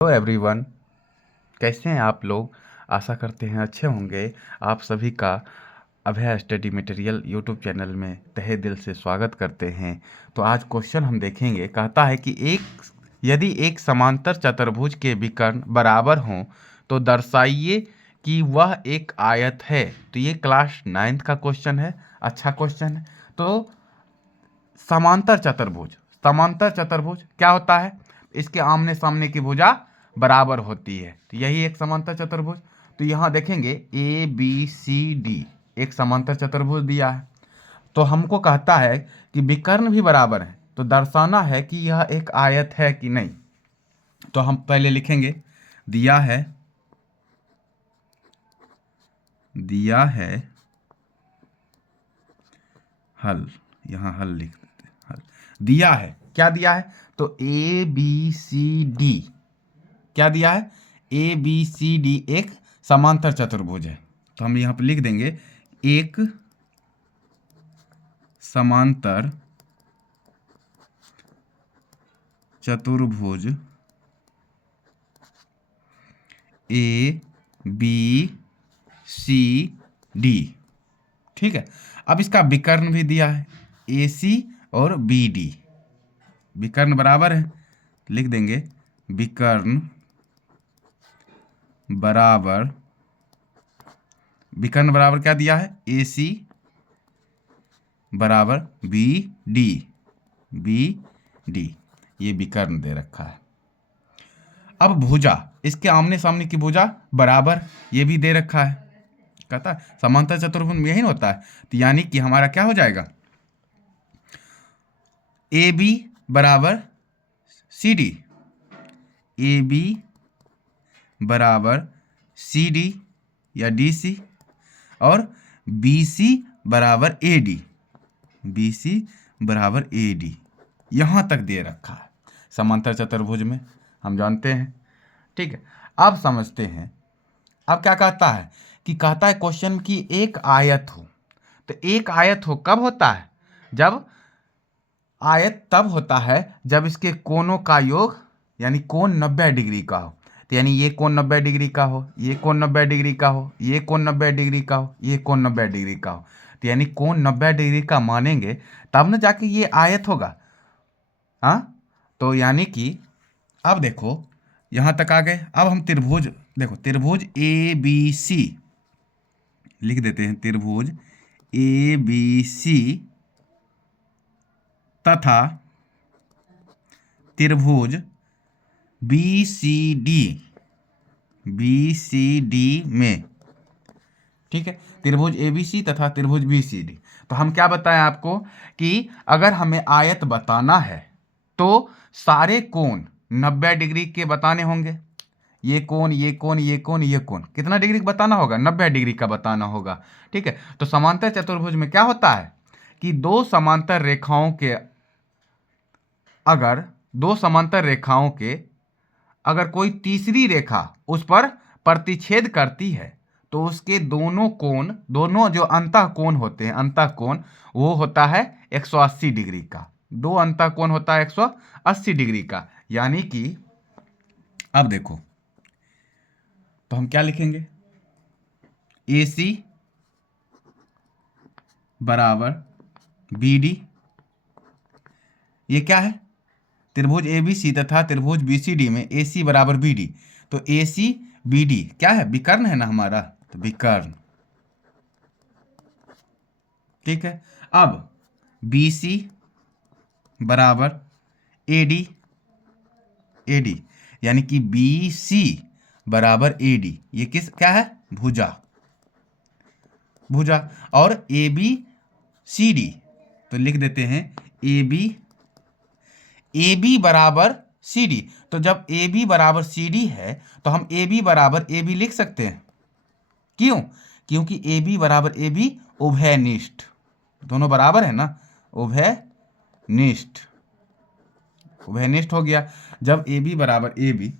Hello everyone, कैसे हैं आप लोग। आशा करते हैं अच्छे होंगे। आप सभी का अभय स्टडी मटेरियल यूट्यूब चैनल में तहे दिल से स्वागत करते हैं। तो आज क्वेश्चन हम देखेंगे। कहता है कि यदि एक समांतर चतुर्भुज के विकर्ण बराबर हों तो दर्शाइए कि वह एक आयत है। तो ये क्लास 9th का क्वेश्चन है। अच्छा क्वेश्चन है। तो समांतर चतुर्भुज क्या होता है? इसके आमने सामने की भुजा बराबर होती है, तो यही एक समांतर चतुर्भुज। तो यहाँ देखेंगे ABCD एक समांतर चतुर्भुज दिया है। तो हमको कहता है कि विकर्ण भी बराबर है, तो दर्शाना है कि यह एक आयत है कि नहीं। तो हम पहले लिखेंगे दिया है हल। यहाँ हल लिख देते हैं। हल दिया है, क्या दिया है? तो ABCD क्या दिया है? ABCD एक समांतर चतुर्भुज है। तो हम यहाँ पर लिख देंगे एक समांतर चतुर्भुज ABCD। ठीक है। अब इसका विकर्ण भी दिया है AC और BD। विकर्ण बराबर है, लिख देंगे विकर्ण बराबर क्या दिया है? AC बराबर BD ये विकर्ण दे रखा है। अब भुजा, इसके आमने सामने की भुजा बराबर, ये भी दे रखा है। कहता है समांतर चतुर्भुज में यही होता है। तो यानी कि हमारा क्या हो जाएगा? AB बराबर CD, AB बराबर CD या DC, और BC बराबर AD, BC बराबर AD यहाँ तक दे रखा है समांतर चतुर्भुज में, हम जानते हैं। ठीक है। अब समझते हैं। अब क्या कहता है कि कहता है क्वेश्चन की एक आयत हो। तो एक आयत हो कब होता है? जब आयत तब होता है जब इसके कोणों का योग यानी कोण 90 डिग्री का हो। तो यानी ये कोण 90 डिग्री का हो, ये कोण 90 डिग्री का हो, ये कोण 90 डिग्री का हो, ये कोण 90 डिग्री का हो। तो यानी कोण 90 डिग्री का मानेंगे तब न जाके ये आयत होगा। हाँ, तो यानी कि अब देखो यहाँ तक आ गए। अब हम त्रिभुज, देखो त्रिभुज ABC लिख देते हैं। त्रिभुज ABC तथा त्रिभुज BCD में, ठीक है, त्रिभुज ABC तथा त्रिभुज BCD। तो हम क्या बताएं आपको कि अगर हमें आयत बताना है तो सारे कोण 90 डिग्री के बताने होंगे। ये कोण, ये कोण, ये कोण, ये कोण कितना डिग्री का बताना होगा? 90 डिग्री का बताना होगा। ठीक है। तो समांतर चतुर्भुज में क्या होता है कि दो समांतर रेखाओं के अगर कोई तीसरी रेखा उस पर प्रतिच्छेद करती है तो उसके दोनों जो अंतः कोण होते हैं, अंतः कोण वो होता है 180 डिग्री का। दो अंतः कोण होता है 180 डिग्री का। यानी कि अब देखो, तो हम क्या लिखेंगे? AC बराबर BD। ये क्या है? त्रिभुज ABC तथा त्रिभुज BCD में AC बराबर BD। तो AC BD क्या है? विकर्ण है ना हमारा, तो विकर्ण। ठीक है। अब BC बराबर AD यानी कि BC बराबर AD। ये क्या है? भुजा। और ABCD तो लिख देते हैं AB बराबर CD। तो जब AB बराबर CD है तो हम AB बराबर AB लिख सकते हैं। क्यों? क्योंकि AB बराबर AB उभयनिष्ठ, दोनों बराबर है ना, उभयनिष्ठ हो गया जब AB बराबर AB।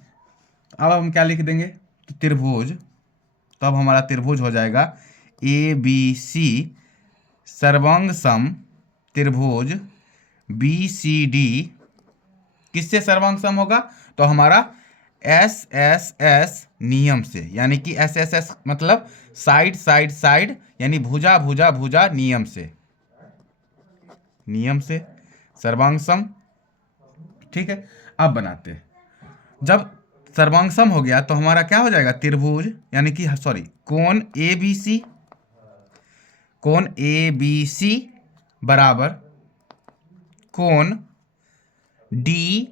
अब हम क्या लिख देंगे? तो त्रिभुज, तब हमारा त्रिभुज हो जाएगा ABC सर्वांग सम त्रिभुज BCD। किससे सर्वांग सम होगा? तो हमारा SSS नियम से, यानी कि SSS मतलब साइड साइड साइड, यानी भुजा भुजा भुजा नियम से, नियम से सर्वांग सम। ठीक है, अब बनाते हैं। जब सर्वांग सम हो गया तो हमारा क्या हो जाएगा, त्रिभुज, यानी कि सॉरी कोण ABC, कोण ABC बराबर कोण DCB,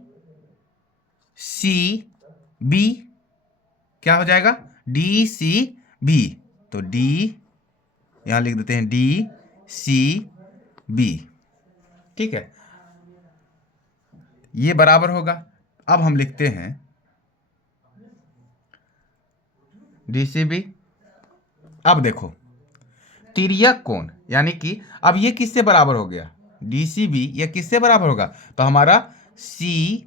क्या हो जाएगा, DCB। तो D यहां लिख देते हैं DCB। ठीक है, ये बराबर होगा। अब हम लिखते हैं DCB। अब देखो तिर्यक कोण, यानी कि अब ये किससे बराबर हो गया, DCB, ये किससे बराबर होगा, तो हमारा CPCT,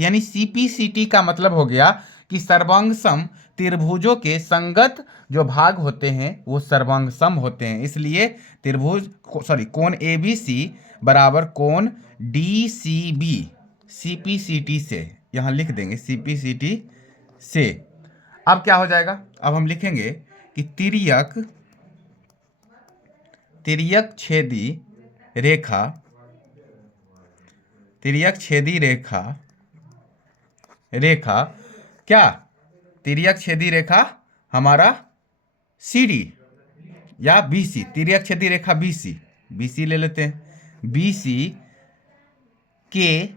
यानी CPCT का मतलब हो गया कि सर्वांग सम त्रिभुजों के संगत जो भाग होते हैं वो सर्वांग सम होते हैं। इसलिए त्रिभुज सॉरी कोण ABC बराबर कोण DCB CPCT से, यहाँ लिख देंगे CPCT से। अब क्या हो जाएगा, अब हम लिखेंगे कि तिर्यक छेदी रेखा, तिर्यक छेदी रेखा क्या, तिर्यक छेदी रेखा हमारा CD या BC, तिर्यक छेदी रेखा BC ले लेते हैं, BC के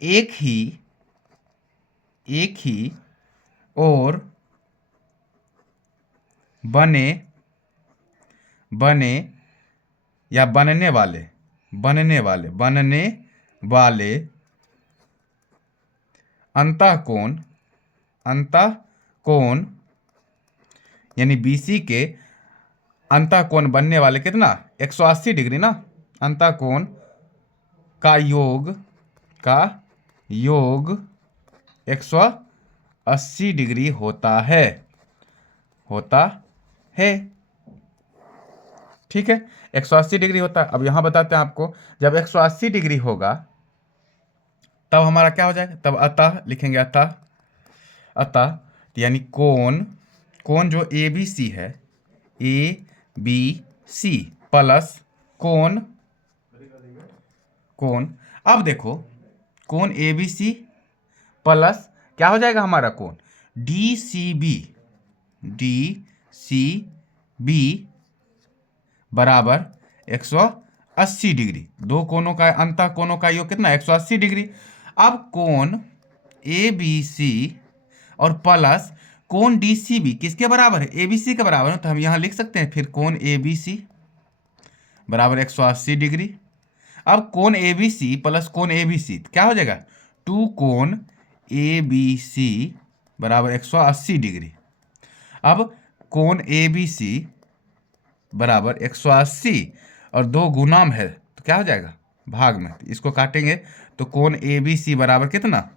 एक ही और बने या बनने वाले अंतःकोण, यानी BC के अंतःकोण बनने वाले कितना, 180 डिग्री ना, अंतःकोण का योग 180 डिग्री होता है। ठीक है, 180 डिग्री होता है। अब यहां बताते हैं आपको, जब 180 डिग्री होगा तब हमारा क्या हो जाएगा, तब अतः लिखेंगे, अतः यानी कोण जो ABC है, ABC प्लस कोण, अब देखो कोण ABC प्लस क्या हो जाएगा हमारा कोण DCB बराबर 180 डिग्री। दो कोणों का अंतः कोणों का योग कितना, 180 डिग्री। अब कोण ABC और प्लस कोण DCB किसके बराबर है, ABC के बराबर है। तो हम यहाँ लिख सकते हैं फिर कोण ABC बराबर 180 डिग्री। अब कोण ABC प्लस कोण ABC क्या हो जाएगा, 2 कोण ABC बराबर 180 डिग्री। अब कोण ABC बराबर 180 और 2 गुणाम है तो क्या हो जाएगा भाग में, इसको काटेंगे तो कोण ABC बराबर कितना,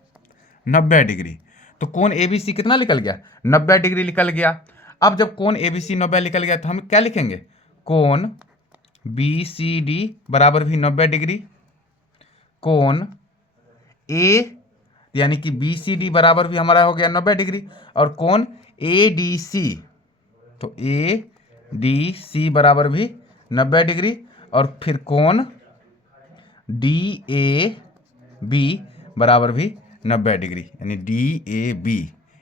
90 डिग्री। तो कोण ABC कितना निकल गया, 90 डिग्री निकल गया। अब जब कोण ABC 90 निकल गया तो हम क्या लिखेंगे, कोण BCD बराबर भी 90 डिग्री, कोण A यानी कि BCD बराबर भी हमारा हो गया 90 डिग्री, और कोण ADC तो ADC बराबर भी 90 डिग्री, और फिर कोण DAB बराबर भी 90 डिग्री, यानी DAB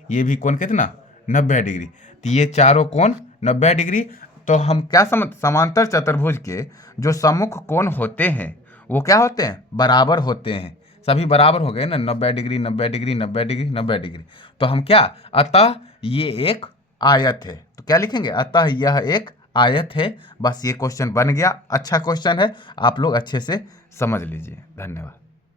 ये भी कोण कितना 90 डिग्री। तो ये चारों कोण 90 डिग्री। तो हम क्या समांतर चतुर्भुज के जो सम्मुख कोण होते हैं वो क्या होते हैं, बराबर होते हैं। सभी बराबर हो गए ना, 90 डिग्री 90 डिग्री 90 डिग्री 90 डिग्री। तो हम क्या, अतः ये एक आयत है। तो क्या लिखेंगे, अतः यह एक आयत है। बस ये क्वेश्चन बन गया, अच्छा क्वेश्चन है, आप लोग अच्छे से समझ लीजिए। धन्यवाद।